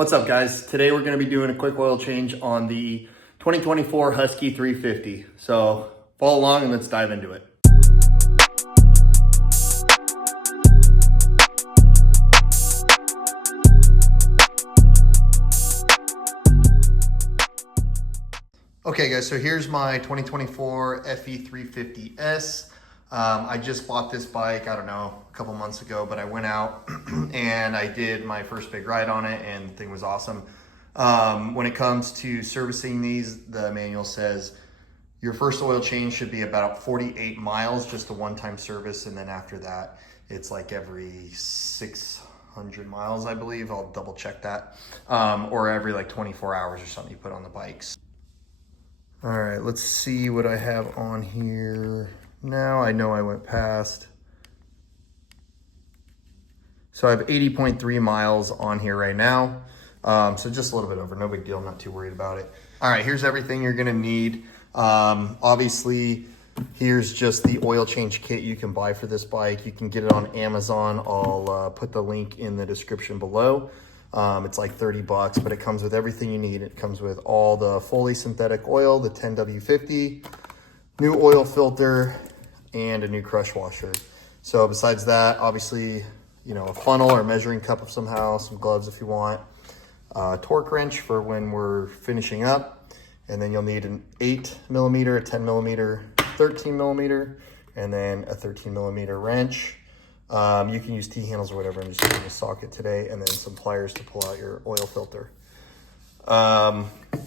What's up, guys? Today we're going to be doing a quick oil change on the 2024 Husky 350. So follow along and let's dive into it. Okay guys, so here's my 2024 FE350S. I just bought this bike, I don't know, a couple months ago, but I went out and I did my first big ride on it and the thing was awesome. When it comes to servicing these, the manual says your first oil change should be about 48 miles, just a one-time service. And then after that, it's like every 600 miles, I believe. I'll double check that. Or every like 24 hours or something you put on the bikes. All right, let's see what I have on here. Now I know I went past. So I have 80.3 miles on here right now. So just a little bit over, no big deal, I'm not too worried about it. All right, here's everything you're gonna need. Obviously, here's just the oil change kit you can buy for this bike. You can get it on Amazon. I'll put the link in the description below. It's like 30 bucks, but it comes with everything you need. It comes with all the fully synthetic oil, the 10W50, new oil filter, and a new crush washer. So besides that, obviously, you know, a funnel or measuring cup of somehow, some gloves if you want, a torque wrench for when we're finishing up, and then you'll need an 8mm, a 10mm, 13mm, and then a 13mm wrench. You can use T-handles or whatever. I'm just using a socket today, and then some pliers to pull out your oil filter.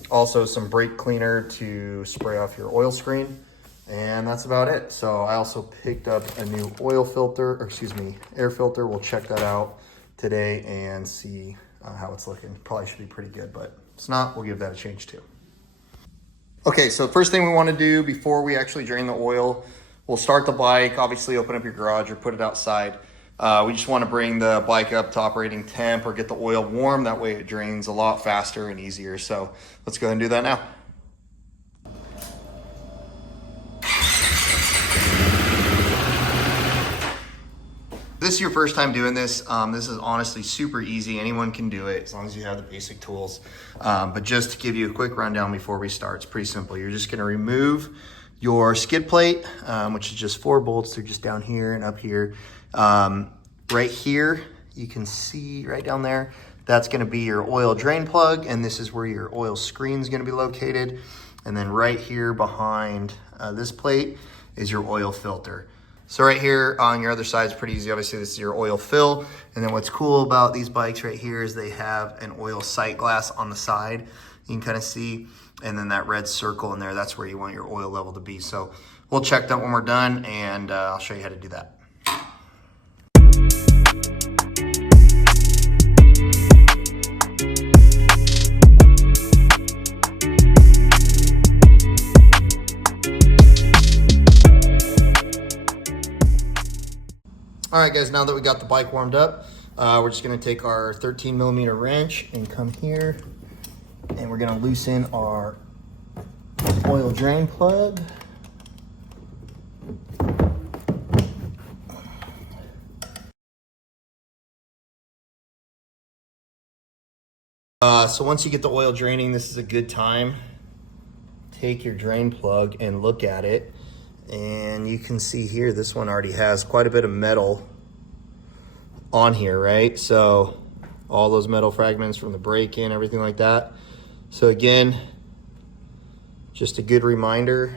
Also some brake cleaner to spray off your oil screen, and that's about it. So I also picked up a new oil filter, or excuse me, air filter. We'll check that out today and see how it's looking. Probably should be pretty good, but if it's not, we'll give that a change too. Okay, so first thing we want to do before we actually drain the oil, we'll start the bike, obviously open up your garage or put it outside. We just want to bring the bike up to operating temp or get the oil warm. That way it drains a lot faster and easier. So let's go ahead and do that now. If this is your first time doing this, this is honestly super easy. Anyone can do it as long as you have the basic tools. But just to give you a quick rundown before we start, it's pretty simple. You're just going to remove your skid plate, which is just 4 bolts. They're just down here and up here. Right here, you can see right down there, that's gonna be your oil drain plug, and this is where your oil screen is gonna be located. And then right here behind this plate is your oil filter. So right here on your other side is pretty easy. Obviously, this is your oil fill. And then what's cool about these bikes right here is they have an oil sight glass on the side. You can kind of see, and then that red circle in there, that's where you want your oil level to be. So we'll check that when we're done, and I'll show you how to do that. All right, guys, now that we got the bike warmed up, we're just gonna take our 13mm wrench and come here, and we're gonna loosen our oil drain plug. So once you get the oil draining, this is a good time. Take your drain plug and look at it. And you can see here, this one already has quite a bit of metal on here, right? So all those metal fragments from the break-in, everything like that. So again, just a good reminder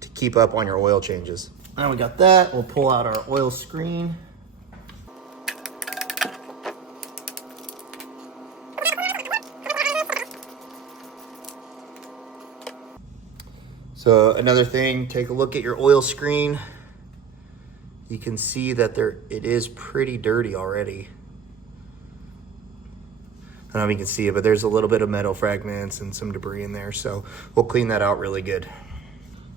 to keep up on your oil changes. Now we got that, we'll pull out our oil screen. So another thing, take a look at your oil screen. You can see that it is pretty dirty already. I don't know if you can see it, but there's a little bit of metal fragments and some debris in there. So we'll clean that out really good.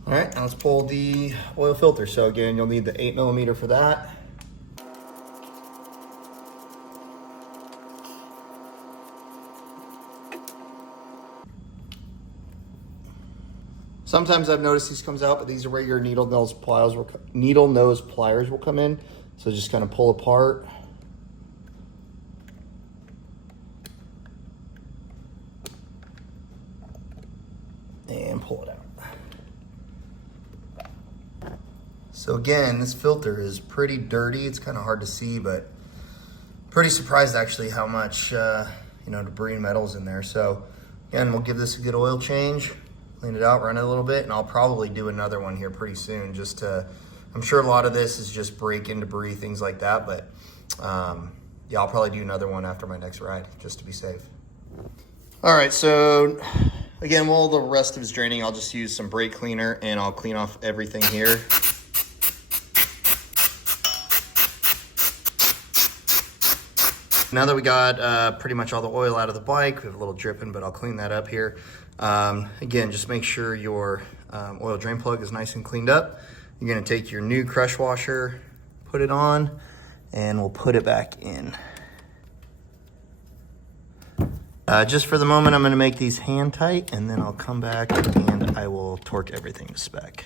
All right, now let's pull the oil filter. So again, you'll need the 8mm for that. Sometimes I've noticed these comes out, but these are where your needle nose pliers will come in. So just kind of pull apart. and pull it out. So again, this filter is pretty dirty. It's kind of hard to see, but pretty surprised actually how much debris and metals in there. So again, we'll give this a good oil change, clean it out, run it a little bit, and I'll probably do another one here pretty soon. I'm sure a lot of this is just break-in debris, things like that, but yeah, I'll probably do another one after my next ride just to be safe. All right, so again, while the rest of it's draining, I'll just use some brake cleaner and I'll clean off everything here. Now that we got pretty much all the oil out of the bike, we have a little dripping, but I'll clean that up here. Again, just make sure your oil drain plug is nice and cleaned up. You're gonna take your new crush washer, put it on, and we'll put it back in. Just for the moment, I'm gonna make these hand tight, and then I'll come back and I will torque everything to spec.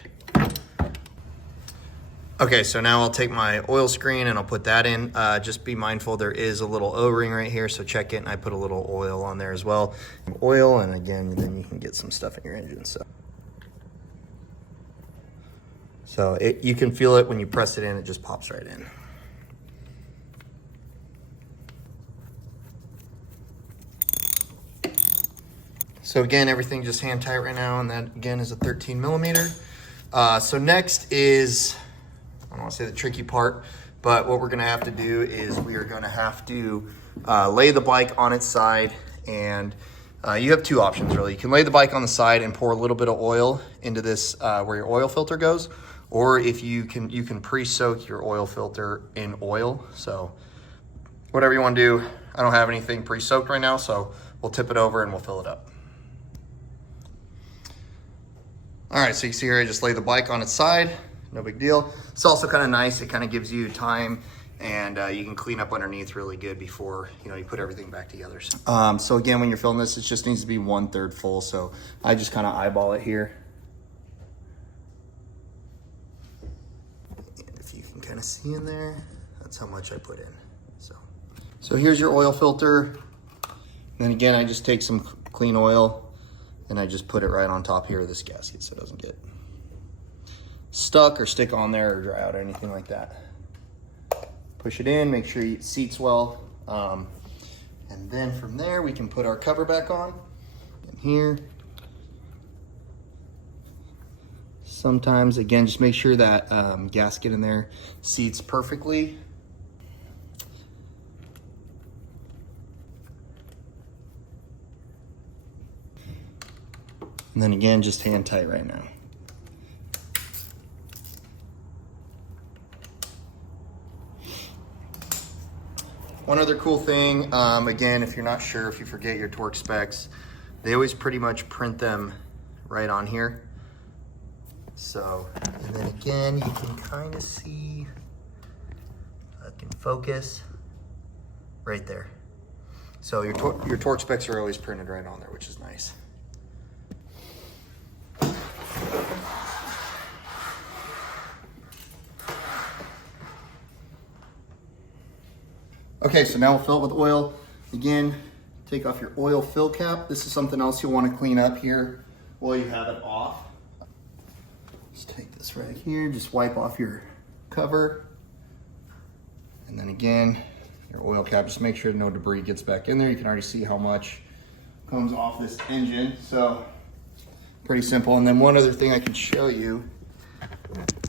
Okay, so now I'll take my oil screen and I'll put that in. Just be mindful, there is a little O-ring right here, so check it, and I put a little oil on there as well. Oil, and again, then you can get some stuff in your engine. So you can feel it when you press it in, it just pops right in. So again, everything just hand tight right now, and that again is a 13 millimeter. So next is, I don't want to say the tricky part, but what we're gonna have to do is we are gonna have to lay the bike on its side, and you have two options really. You can lay the bike on the side and pour a little bit of oil into this where your oil filter goes, or if you can pre-soak your oil filter in oil. So whatever you want to do. I don't have anything pre-soaked right now, so we'll tip it over and we'll fill it up. All right, so you see here, I just lay the bike on its side. No big deal. It's also kind of nice. It kind of gives you time, and you can clean up underneath really good before you put everything back together. So again, when you're filling this, it just needs to be 1/3 full. So I just kind of eyeball it here. And if you can kind of see in there, that's how much I put in. So here's your oil filter. And then again, I just take some clean oil and I just put it right on top here of this gasket so it doesn't get stuck or stick on there or dry out or anything like that. Push it in, make sure it seats well. And then from there, we can put our cover back on. And here, sometimes, again, just make sure that gasket in there seats perfectly. And then again, just hand tight right now. One other cool thing, again, if you're not sure, if you forget your torque specs, they always pretty much print them right on here. So, and then again, you can kind of see, I can focus right there. So your torque specs are always printed right on there, which is nice. Okay, so now we'll fill it with oil. Again, take off your oil fill cap. This is something else you'll want to clean up here while you have it off. Just take this right here, just wipe off your cover. And then again, your oil cap, just make sure no debris gets back in there. You can already see how much comes off this engine. So pretty simple. And then one other thing I can show you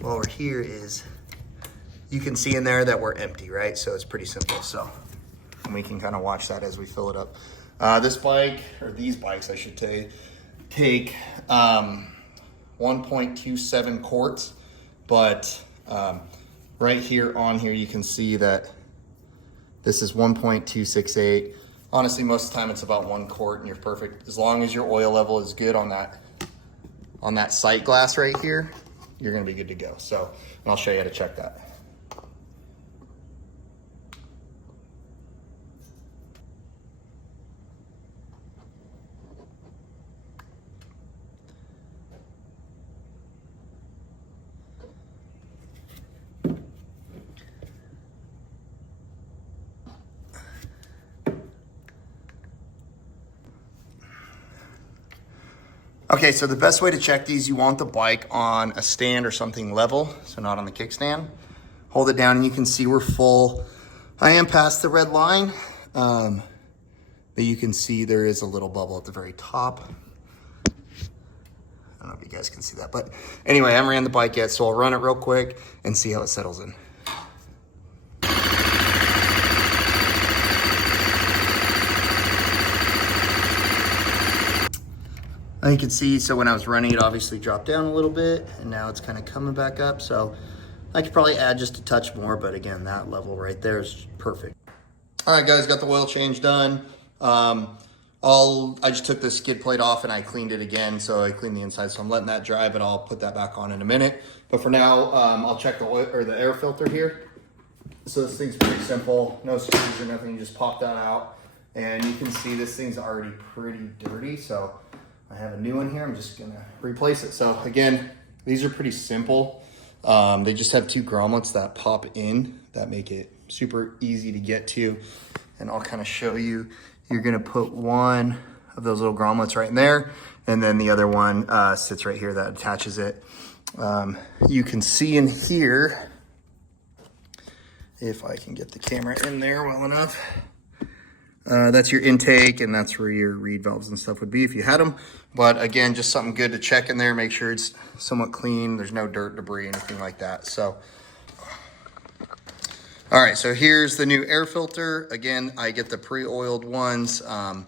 while we're here is you can see in there that we're empty, right? So it's pretty simple. So, and we can kind of watch that as we fill it up. This bike, or these bikes, I should say, take 1.27 quarts, but right here on here, you can see that this is 1.268. Honestly, most of the time it's about 1 quart and you're perfect. As long as your oil level is good on that sight glass right here, you're gonna be good to go. So, and I'll show you how to check that. Okay, Okay, so the best way to check these, you want the bike on a stand or something level, so not on the kickstand. Hold it down and you can see we're full. I am past the red line, but you can see there is a little bubble at the very top. I don't know if you guys can see that, but anyway, I haven't ran the bike yet, so I'll run it real quick and see how it settles in. You can see, so when I was running, it obviously dropped down a little bit, and now it's kind of coming back up. So I could probably add just a touch more, but again, that level right there is perfect. All right, guys, got the oil change done. I just took the skid plate off and I cleaned it again. So I cleaned the inside, so I'm letting that dry, but I'll put that back on in a minute. But for now, I'll check the oil or the air filter here. So this thing's pretty simple, no screws or nothing. You just pop that out, and you can see this thing's already pretty dirty. So I have a new one here. I'm just gonna replace it. So again, these are pretty simple. They just have two grommets that pop in that make it super easy to get to. And I'll kind of show you. You're gonna put one of those little grommets right in there, and then the other one sits right here that attaches it. You can see in here, if I can get the camera in there well enough, that's your intake, and that's where your reed valves and stuff would be if you had them. But again, just something good to check in there, make sure it's somewhat clean, there's no dirt, debris, anything like that. So, all right, so here's the new air filter. Again, I get the pre-oiled ones. But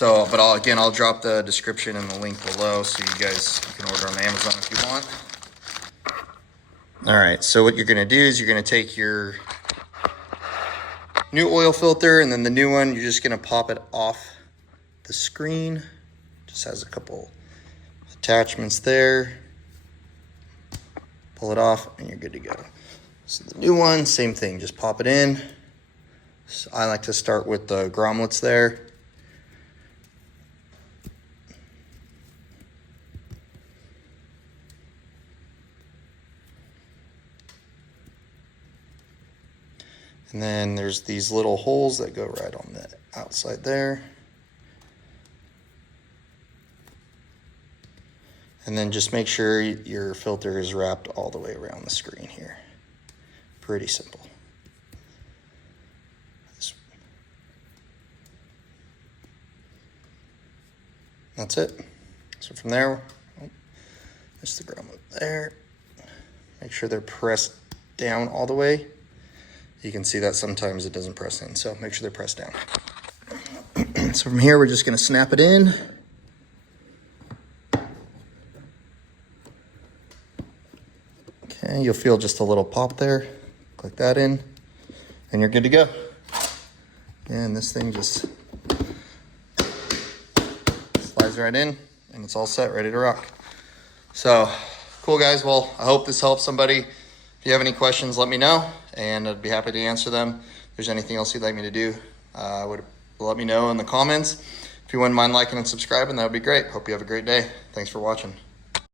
I'll drop the description and the link below so you guys can order on Amazon if you want. All right, so what you're gonna do is you're gonna take your new oil filter, and then the new one, you're just gonna pop it off the screen. Just has a couple attachments there. Pull it off and you're good to go. So the new one, same thing, just pop it in. So I like to start with the grommets there. And then there's these little holes that go right on the outside there. And then just make sure your filter is wrapped all the way around the screen here. Pretty simple. That's it. So from there, there's the grommet there. Make sure they're pressed down all the way. You can see that sometimes it doesn't press in, so make sure they're pressed down. So from here, we're just gonna snap it in. Okay, you'll feel just a little pop there. Click that in, and you're good to go. And this thing just slides right in, and it's all set, ready to rock. So, cool guys, well, I hope this helps somebody. If you have any questions, let me know, and I'd be happy to answer them. If there's anything else you'd like me to do, let me know in the comments. If you wouldn't mind liking and subscribing, that would be great. Hope you have a great day. Thanks for watching.